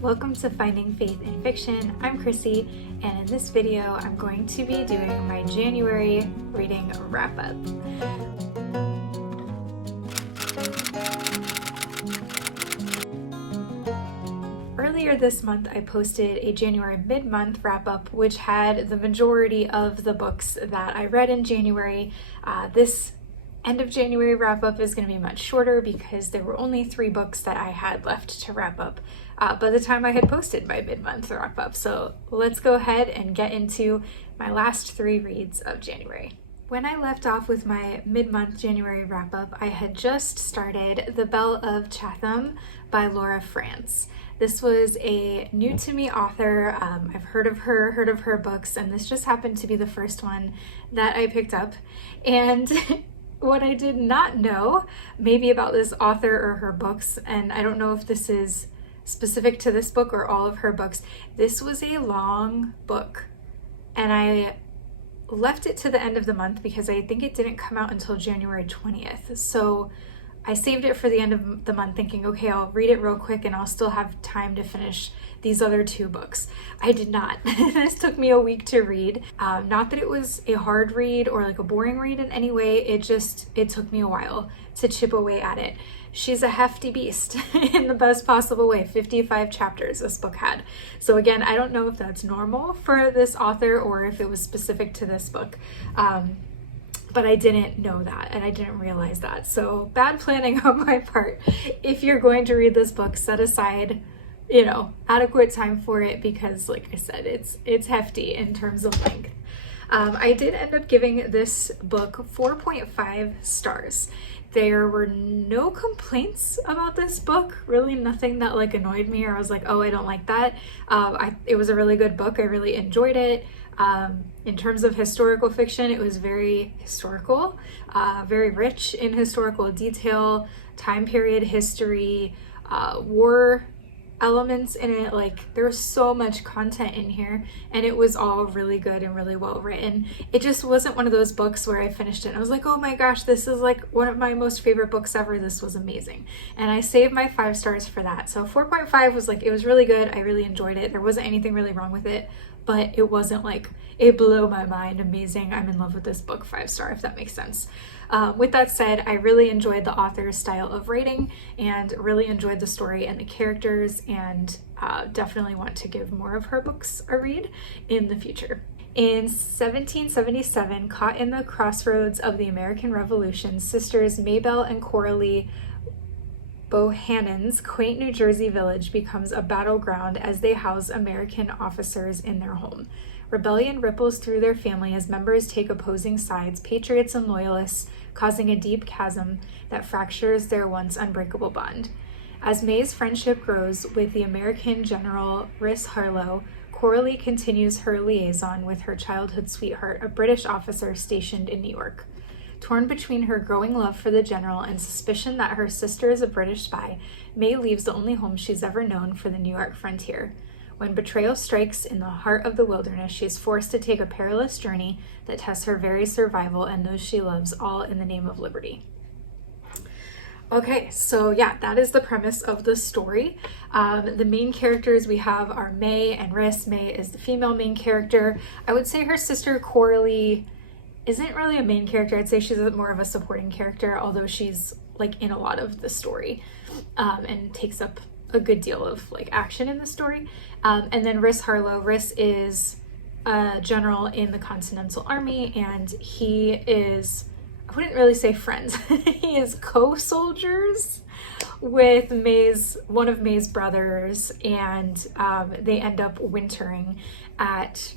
Welcome to Finding Faith in Fiction. I'm Chrissy, and in this video I'm going to be doing my January reading wrap-up. Earlier this month I posted a January mid-month wrap-up which had the majority of the books that I read in January. This end of January wrap-up is going to be much shorter because there were only 3 books that I had left to wrap up by the time I had posted my mid-month wrap-up. So let's go ahead and get into my last 3 reads of January. When I left off with my mid-month January wrap-up, I had just started The Belle of Chatham by Laura France. This was a new to me author. I've heard of her books, and this just happened to be the first one that I picked up. And what I did not know, maybe about this author or her books, and I don't know if this is specific to this book or all of her books, this was a long book. And I left it to the end of the month because I think it didn't come out until January 20th. So I saved it for the end of the month thinking, okay, I'll read it real quick and I'll still have time to finish these other 2 books. I did not. This took me a week to read. Not that it was a hard read or like a boring read in any way. It took me a while to chip away at it. She's a hefty beast in the best possible way. 55 chapters this book had. So again, I don't know if that's normal for this author or if it was specific to this book. But I didn't know that and I didn't realize that. So bad planning on my part. If you're going to read this book, set aside, adequate time for it because like I said, it's hefty in terms of length. I did end up giving this book 4.5 stars. There were no complaints about this book, really nothing that like annoyed me or I was like, oh, I don't like that. It was a really good book. I really enjoyed it. In terms of historical fiction, it was very historical, very rich in historical detail, time period history, war elements in it. Like there was so much content in here and it was all really good and really well written. It just wasn't one of those books where I finished it and I was like, oh my gosh, this is like one of my most favorite books ever. This was amazing. And I saved my 5 stars for that. So 4.5 was like, it was really good. I really enjoyed it. There wasn't anything really wrong with it, but it wasn't like it blew my mind. Amazing. I'm in love with this book. 5 star, if that makes sense. With that said, I really enjoyed the author's style of writing and really enjoyed the story and the characters and definitely want to give more of her books a read in the future. In 1777, caught in the crossroads of the American Revolution, sisters Maybelle and Coralie Bohannon's quaint New Jersey village becomes a battleground as they house American officers in their home. Rebellion ripples through their family as members take opposing sides, patriots and loyalists, causing a deep chasm that fractures their once unbreakable bond. As May's friendship grows with the American General Riss Harlow, Coralie continues her liaison with her childhood sweetheart, a British officer stationed in New York. Torn between her growing love for the general and suspicion that her sister is a British spy, May leaves the only home she's ever known for the New York frontier. When betrayal strikes in the heart of the wilderness, she is forced to take a perilous journey that tests her very survival and those she loves, all in the name of liberty. Okay, so yeah, that is the premise of the story. The main characters we have are May and Riss. May is the female main character. I would say her sister Coralie isn't really a main character. I'd say she's more of a supporting character, although she's like in a lot of the story and takes up a good deal of like action in the story. And then Riss Harlow. Riss is a general in the Continental Army and he is, I wouldn't really say friends, he is co-soldiers with one of May's brothers, and they end up wintering at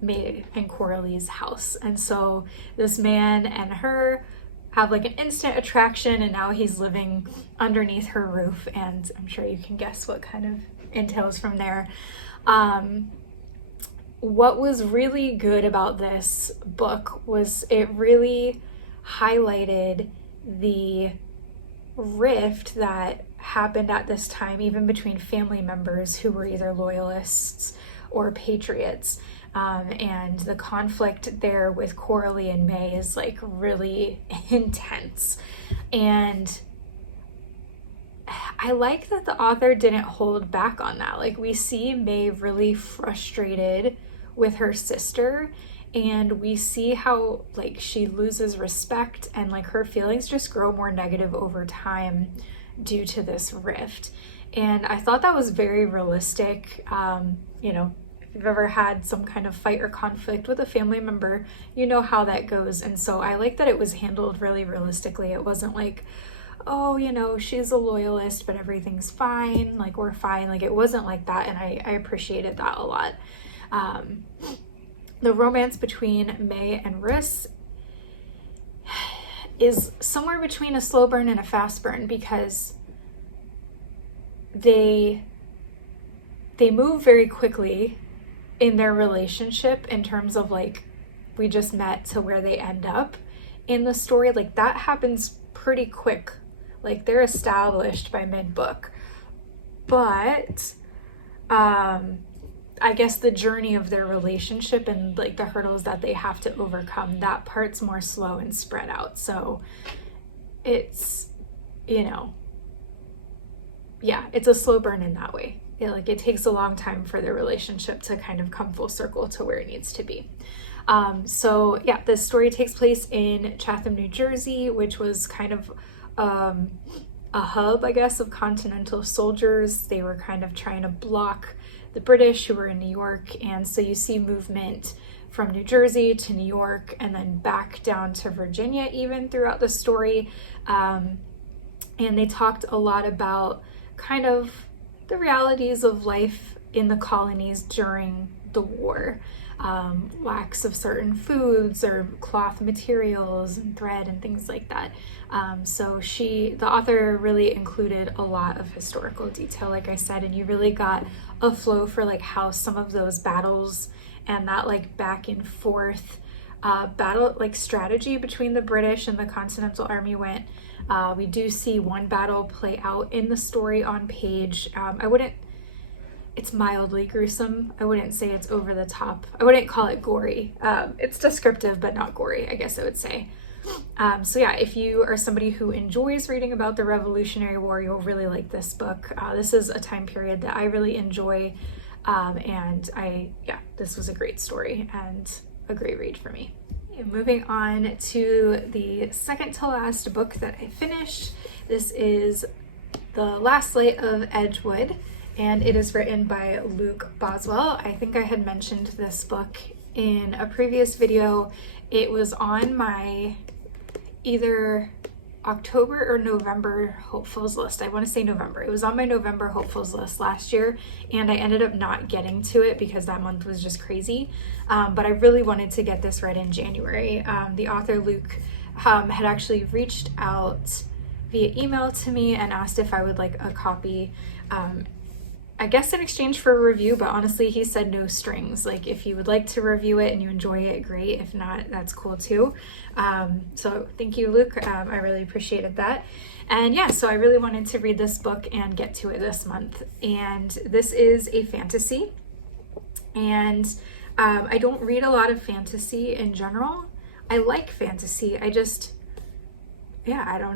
May and Coralie's house. And so this man and her have like an instant attraction and now he's living underneath her roof, and I'm sure you can guess what kind of entails from there. What was really good about this book was it really highlighted the rift that happened at this time, even between family members who were either loyalists or patriots. And the conflict there with Coralie and May is like really intense. And I like that the author didn't hold back on that. Like, we see May really frustrated with her sister, and we see how like she loses respect, and like her feelings just grow more negative over time due to this rift. And I thought that was very realistic. You know, if you've ever had some kind of fight or conflict with a family member, you know how that goes. And so I like that it was handled really realistically. It wasn't like, oh, you know, she's a loyalist, but everything's fine, like we're fine. Like, it wasn't like that, and I appreciated that a lot. The romance between May and Rhys is somewhere between a slow burn and a fast burn, because they move very quickly in their relationship in terms of like, we just met to where they end up in the story. Like, that happens pretty quick. Like, they're established by mid-book. But I guess the journey of their relationship and like the hurdles that they have to overcome, that part's more slow and spread out. So it's, you know, yeah, it's a slow burn in that way. It takes a long time for their relationship to kind of come full circle to where it needs to be. So yeah, this story takes place in Chatham, New Jersey, which was kind of a hub, I guess, of Continental soldiers. They were kind of trying to block the British who were in New York. And so you see movement from New Jersey to New York and then back down to Virginia even throughout the story. And they talked a lot about kind of the realities of life in the colonies during the war. Lacks of certain foods or cloth materials and thread and things like that. So the author really included a lot of historical detail, like I said, and you really got a flow for like how some of those battles and that like back and forth battle like strategy between the British and the Continental Army went. We do see one battle play out in the story on page. It's mildly gruesome. I wouldn't say it's over the top. I wouldn't call it gory. It's descriptive, but not gory, I guess I would say. So yeah, if you are somebody who enjoys reading about the Revolutionary War, you'll really like this book. This is a time period that I really enjoy. And this was a great story and a great read for me. Moving on to the second to last book that I finished. This is The Last Light of Edgewood, and it is written by Luke Boswell. I think I had mentioned this book in a previous video. It was on my either October or November hopefuls list. I want to say November. It was on my November hopefuls list last year, and I ended up not getting to it because that month was just crazy. But I really wanted to get this read in January. The author, Luke, had actually reached out via email to me and asked if I would like a copy. I guess in exchange for a review, but honestly, he said no strings. Like, if you would like to review it and you enjoy it, great. If not, that's cool too. So thank you, Luke. I really appreciated that. And yeah, so I really wanted to read this book and get to it this month. And this is a fantasy. And I don't read a lot of fantasy in general. I like fantasy. I don't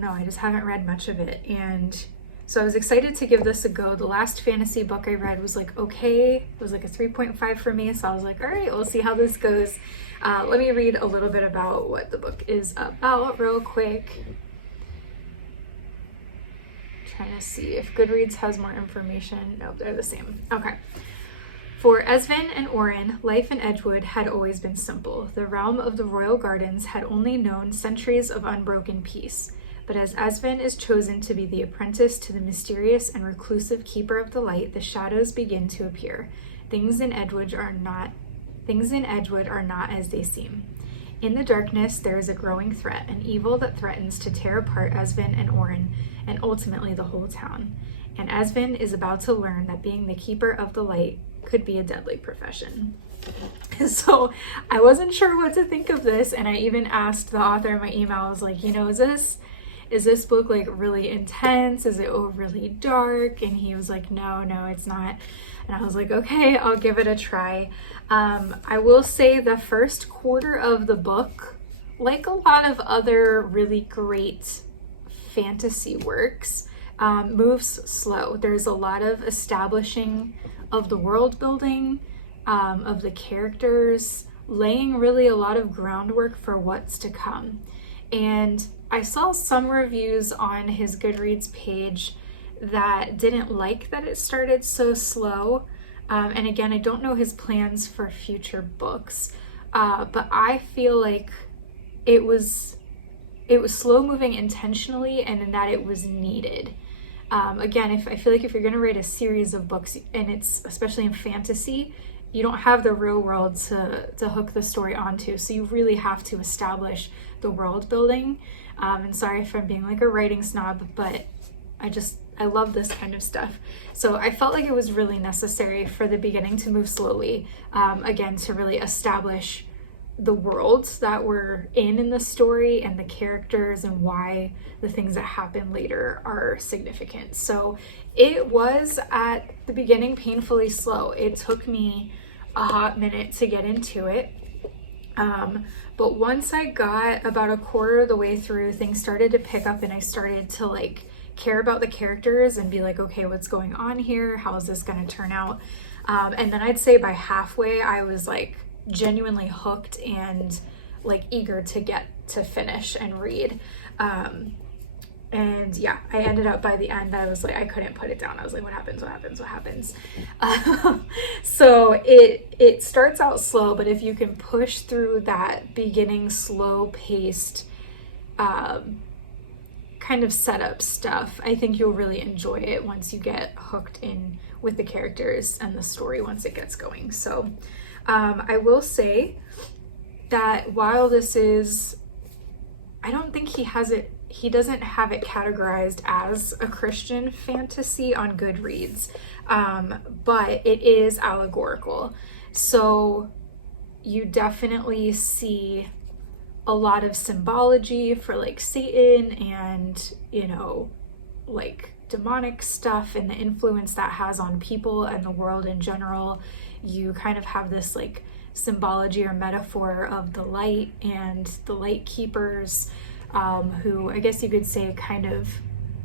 know. I just haven't read much of it. And so I was excited to give this a go. The last fantasy book I read was like, okay, it was like a 3.5 for me. So I was like, all right, we'll see how this goes. Let me read a little bit about what the book is about real quick. Trying to see if Goodreads has more information. Nope, they're the same. Okay. For Esven and Oren, life in Edgewood had always been simple. The realm of the royal gardens had only known centuries of unbroken peace. But as Esven is chosen to be the apprentice to the mysterious and reclusive Keeper of the Light, the shadows begin to appear. Things in Edgewood are not as they seem. In the darkness, there is a growing threat, an evil that threatens to tear apart Esven and Oren, and ultimately the whole town. And Esven is about to learn that being the Keeper of the Light could be a deadly profession. So I wasn't sure what to think of this, and I even asked the author in my email, I was like, is this book like really intense? Is it really dark? And he was like, no, it's not. And I was like, okay, I'll give it a try. I will say the first quarter of the book, like a lot of other really great fantasy works, moves slow. There's a lot of establishing of the world building, of the characters, laying really a lot of groundwork for what's to come. And I saw some reviews on his Goodreads page that didn't like that it started so slow. And again, I don't know his plans for future books, but I feel like it was slow moving intentionally, and in that it was needed. Again, I feel like if you're going to write a series of books, and it's especially in fantasy, you don't have the real world to hook the story onto, so you really have to establish the world building. And sorry if I'm being like a writing snob, but I love this kind of stuff. So I felt like it was really necessary for the beginning to move slowly, again, to really establish the worlds that we're in the story and the characters and why the things that happen later are significant. So it was at the beginning painfully slow. It took me a hot minute to get into it. But once I got about a quarter of the way through, things started to pick up and I started to like care about the characters and be like, okay, what's going on here? How is this going to turn out? And then I'd say by halfway, I was like genuinely hooked and like eager to get to finish and read. And yeah, I ended up by the end, I was like, I couldn't put it down. I was like, what happens? So it starts out slow, but if you can push through that beginning slow paced, kind of setup stuff, I think you'll really enjoy it once you get hooked in with the characters and the story once it gets going. So I will say that while this is, I don't think he doesn't have it categorized as a Christian fantasy on Goodreads, but it is allegorical. So you definitely see a lot of symbology for like Satan and, you know, like demonic stuff and the influence that has on people and the world in general. You kind of have this like symbology or metaphor of the light and the light keepers, who I guess you could say kind of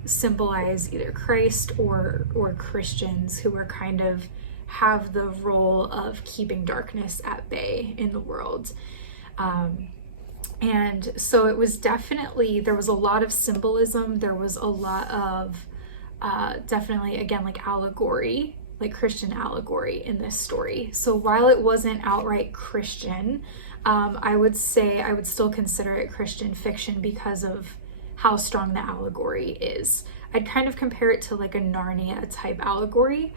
symbolize either Christ or Christians who are kind of have the role of keeping darkness at bay in the world. And so it was definitely, there was a lot of symbolism. There was a lot of definitely, again, like allegory, like Christian allegory in this story. So while it wasn't outright Christian, I would say I would still consider it Christian fiction because of how strong the allegory is. I'd kind of compare it to like a Narnia type allegory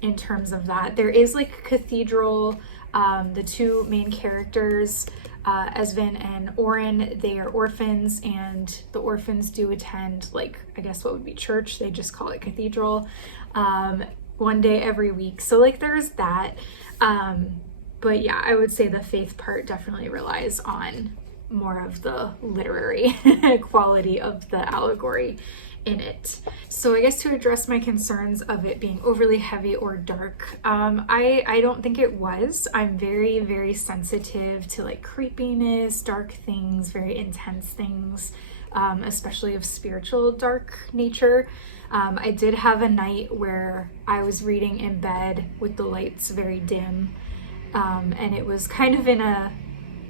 in terms of that. There is like cathedral, the two main characters, Esvin and Oren, they are orphans, and the orphans do attend like, I guess what would be church, they just call it cathedral, one day every week. So like there's that. But yeah, I would say the faith part definitely relies on more of the literary quality of the allegory in it. So I guess to address my concerns of it being overly heavy or dark, I don't think it was. I'm very, very sensitive to like creepiness, dark things, very intense things, especially of spiritual dark nature. I did have a night where I was reading in bed with the lights very dim, and it was kind of in a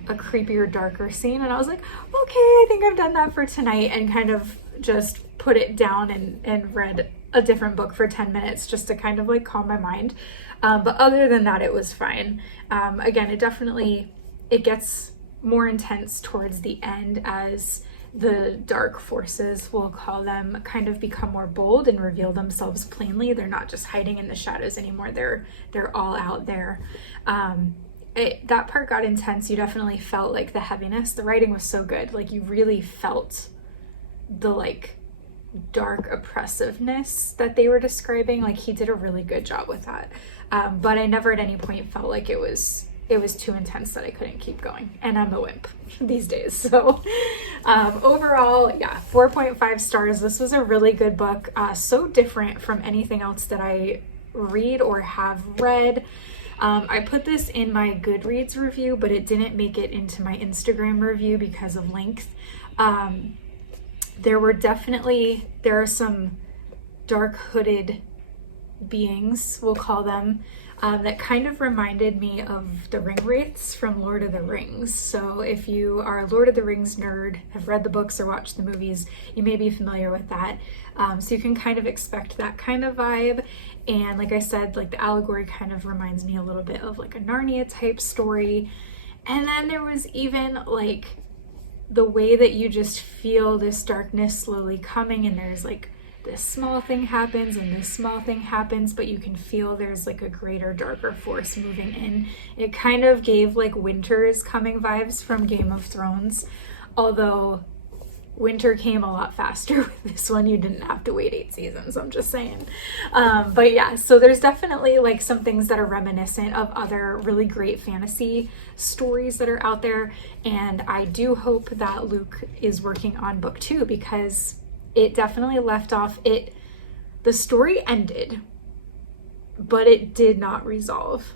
creepier, darker scene, and I was like, okay, I think I've done that for tonight, and kind of just put it down and read a different book for 10 minutes just to kind of like calm my mind. But other than that, it was fine. Again, it gets more intense towards the end as the dark forces, we'll call them, kind of become more bold and reveal themselves plainly. They're not just hiding in the shadows anymore. They're all out there. That part got intense. You definitely felt like the heaviness. The writing was so good. Like you really felt the like dark oppressiveness that they were describing. Like he did a really good job with that. But I never at any point felt like it was too intense that I couldn't keep going. And I'm a wimp these days. So overall, yeah, 4.5 stars. This was a really good book. So different from anything else that I read or have read. I put this in my Goodreads review, but it didn't make it into my Instagram review because of length. there are some dark hooded beings, we'll call them, that kind of reminded me of the ring wraiths from Lord of the Rings. So if you are a Lord of the Rings nerd, have read the books or watched the movies, you may be familiar with that. So you can kind of expect that kind of vibe. And like I said, like the allegory kind of reminds me a little bit of like a Narnia type story. And then there was even like the way that you just feel this darkness slowly coming, and there's like this small thing happens and this small thing happens, but you can feel there's like a greater, darker force moving in. It kind of gave like winter is coming vibes from Game of Thrones, although winter came a lot faster with this one. You didn't have to wait 8 seasons, I'm just saying. But yeah, so there's definitely like some things that are reminiscent of other really great fantasy stories that are out there. And I do hope that Luke is working on book 2, because it definitely left off, the story ended, but it did not resolve,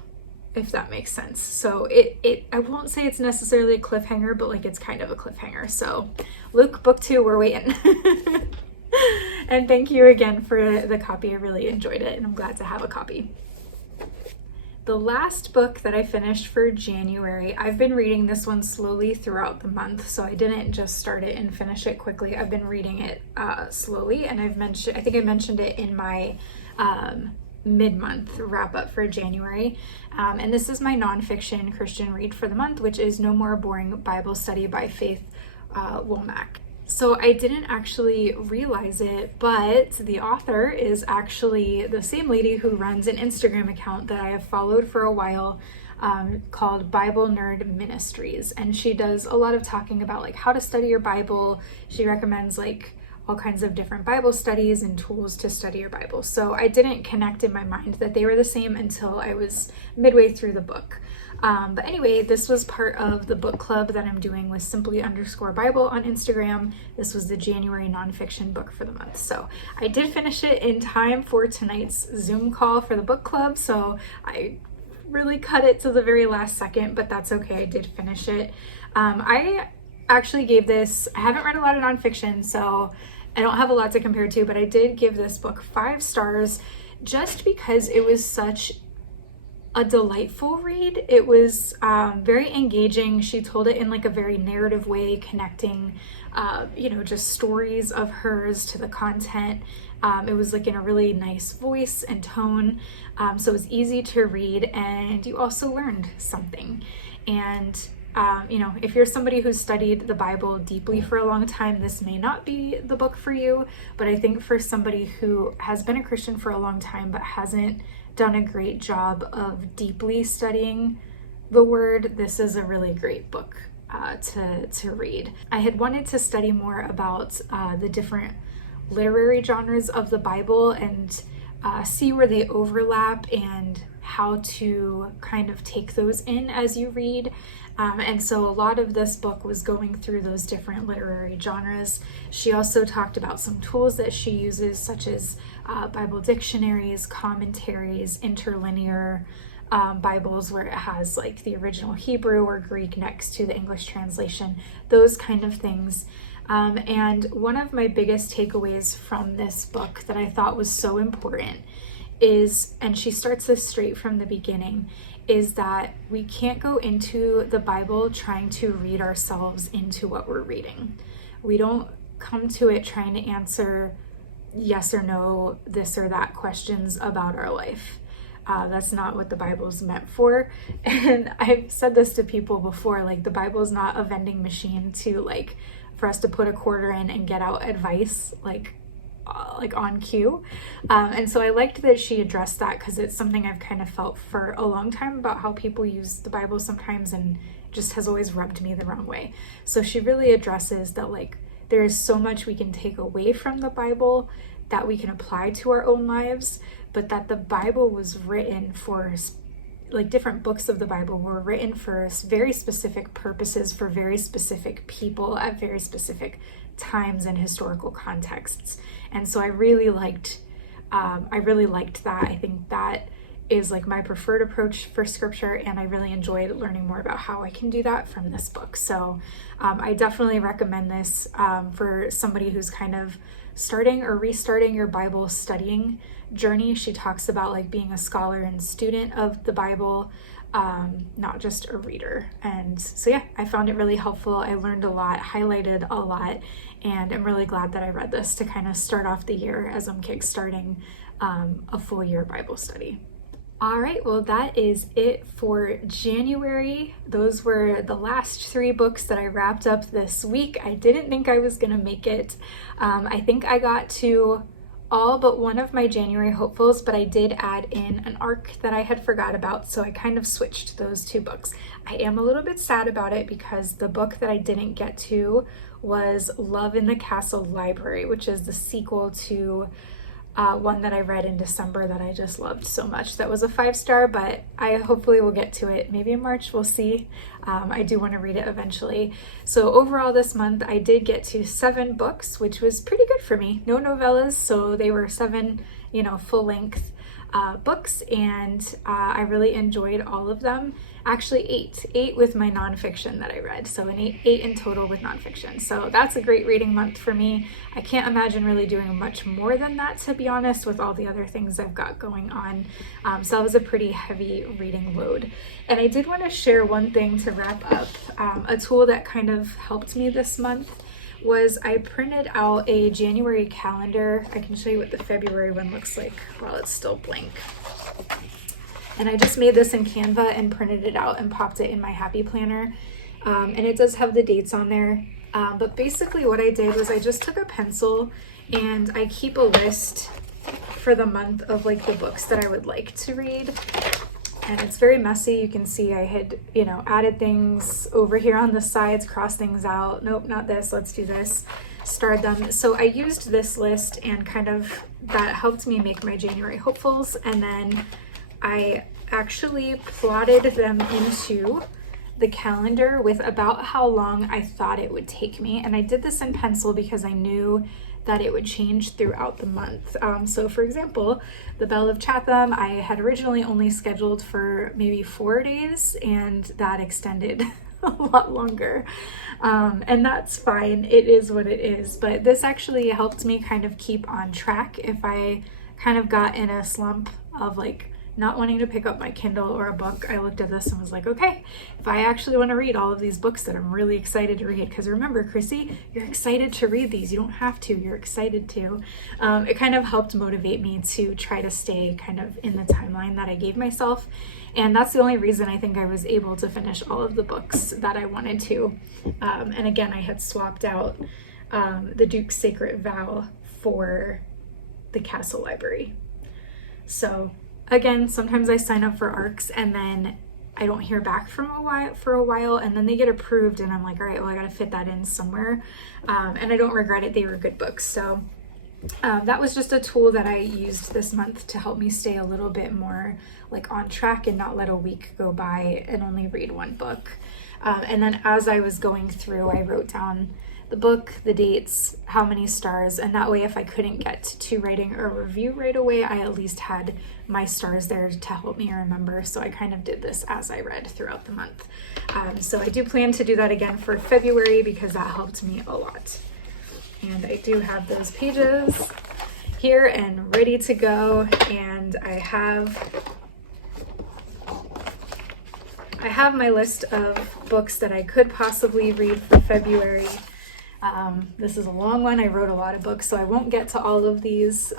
if that makes sense. So I won't say it's necessarily a cliffhanger, but like it's kind of a cliffhanger. So Luke, book 2, we're waiting. And thank you again for the copy. I really enjoyed it, and I'm glad to have a copy. The last book that I finished for January, I've been reading this one slowly throughout the month, so I didn't just start it and finish it quickly. I've been reading it slowly, and I think I mentioned it in my mid-month wrap-up for January. And this is my nonfiction Christian read for the month, which is No More Boring Bible Study by Faith Womack. So I didn't actually realize it, but the author is actually the same lady who runs an Instagram account that I have followed for a while, called Bible Nerd Ministries. And she does a lot of talking about like how to study your Bible. She recommends like all kinds of different Bible studies and tools to study your Bible. So I didn't connect in my mind that they were the same until I was midway through the book. But anyway, this was part of the book club that I'm doing with Simply_Bible on Instagram. This was the January nonfiction book for the month. So I did finish it in time for tonight's Zoom call for the book club. So I really cut it to the very last second, but that's okay. I did finish it. I actually gave this, I haven't read a lot of nonfiction, so I don't have a lot to compare to, but I did give this book 5 stars just because it was such a delightful read. It was very engaging. She told it in like a very narrative way, connecting, just stories of hers to the content. It was like in a really nice voice and tone. So it was easy to read, and you also learned something. And if you're somebody who's studied the Bible deeply for a long time, this may not be the book for you, but I think for somebody who has been a Christian for a long time but hasn't done a great job of deeply studying the word, this is a really great book to read. I had wanted to study more about the different literary genres of the Bible and see where they overlap and how to kind of take those in as you read. And so a lot of this book was going through those different literary genres. She also talked about some tools that she uses, such as Bible dictionaries, commentaries, interlinear Bibles where it has like the original Hebrew or Greek next to the English translation, those kind of things. And one of my biggest takeaways from this book that I thought was so important is, and she starts this straight from the beginning, is that we can't go into the Bible trying to read ourselves into what we're reading. We don't come to it trying to answer yes or no, this or that questions about our life. That's not what the Bible's meant for. And I've said this to people before, like the Bible's not a vending machine to for us to put a quarter in and get out advice like on cue. And so I liked that she addressed that, because it's something I've kind of felt for a long time about how people use the Bible sometimes, and just has always rubbed me the wrong way. So she really addresses that there is so much we can take away from the Bible that we can apply to our own lives, but that the Bible was written for, different books of the Bible were written for very specific purposes, for very specific people at very specific times and historical contexts. And so I really liked that. I think that is like my preferred approach for scripture, and I really enjoyed learning more about how I can do that from this book. So I definitely recommend this for somebody who's kind of starting or restarting your Bible studying journey. She talks about like being a scholar and student of the Bible, not just a reader. And so yeah, I found it really helpful. I learned a lot, highlighted a lot, and I'm really glad that I read this to kind of start off the year as I'm kickstarting a full year Bible study. All right, well, that is it for January. Those were the last 3 books that I wrapped up this week. I didn't think I was gonna make it. I think I got to all but one of my January hopefuls, but I did add in an arc that I had forgot about, so I kind of switched those 2 books. I am a little bit sad about it because the book that I didn't get to was Love in the Castle Library, which is the sequel to one that I read in December that I just loved so much. That was a 5-star, but I hopefully will get to it maybe in March. We'll see. I do want to read it eventually. So overall this month I did get to 7 books, which was pretty good for me. No novellas, so they were 7, full-length books, and I really enjoyed all of them. Actually 8 with my nonfiction that I read, so an 8 in total with nonfiction. So that's a great reading month for me. I can't imagine really doing much more than that, to be honest, with all the other things I've got going on. So that was a pretty heavy reading load. And I did want to share one thing to wrap up. A tool that kind of helped me this month was I printed out a January calendar. I can show you what the February one looks like while it's still blank. And I just made this in Canva and printed it out and popped it in my Happy Planner. And it does have the dates on there. But basically what I did was I just took a pencil and I keep a list for the month of like the books that I would like to read. And it's very messy. You can see I had, added things over here on the sides, crossed things out. Nope, not this. Let's do this. Starred them. So I used this list and kind of that helped me make my January hopefuls. And then I actually plotted them into the calendar with about how long I thought it would take me. And I did this in pencil because I knew that it would change throughout the month. So for example, the Belle of Chatham, I had originally only scheduled for maybe 4 days, and that extended a lot longer. And that's fine, it is what it is. But this actually helped me kind of keep on track if I kind of got in a slump of like not wanting to pick up my Kindle or a book. I looked at this and was like, okay, if I actually want to read all of these books that I'm really excited to read, because remember, Chrissy, you're excited to read these. You don't have to, you're excited to. It kind of helped motivate me to try to stay kind of in the timeline that I gave myself. And that's the only reason I think I was able to finish all of the books that I wanted to. And again, I had swapped out the Duke's Sacred Vow for the Castle Library. So again, sometimes I sign up for ARCs and then I don't hear back for a while, and then they get approved and I'm like, all right, well, I gotta fit that in somewhere. And I don't regret it, they were good books. So that was just a tool that I used this month to help me stay a little bit more like on track and not let a week go by and only read 1 book. And then as I was going through, I wrote down the book, the dates, how many stars, and that way if I couldn't get to writing a review right away, I at least had my stars there to help me remember. So I kind of did this as I read throughout the month. So I do plan to do that again for February because that helped me a lot. And I do have those pages here and ready to go, and I have my list of books that I could possibly read for February. This is a long one. I wrote a lot of books, so I won't get to all of these.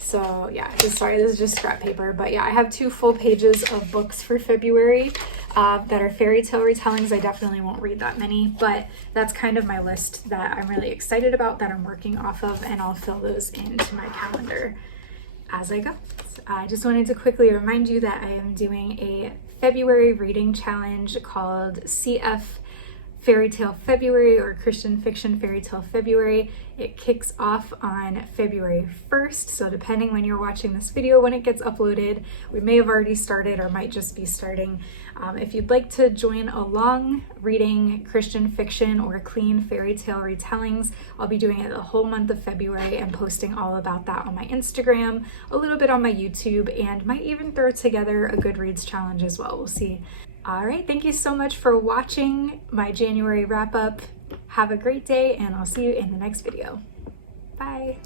So yeah, sorry, this is just scrap paper, but yeah, I have 2 full pages of books for February that are fairy tale retellings. I definitely won't read that many, but that's kind of my list that I'm really excited about, that I'm working off of, and I'll fill those into my calendar as I go. I just wanted to quickly remind you that I am doing a February reading challenge called CF Fairy Tale February or Christian Fiction Fairy Tale February. It kicks off on February 1st, so depending when you're watching this video, when it gets uploaded, we may have already started or might just be starting. If you'd like to join along reading Christian fiction or clean fairy tale retellings, I'll be doing it the whole month of February and posting all about that on my Instagram, a little bit on my YouTube, and might even throw together a Goodreads challenge as well. We'll see. All right, thank you so much for watching my January wrap up. Have a great day, and I'll see you in the next video. Bye.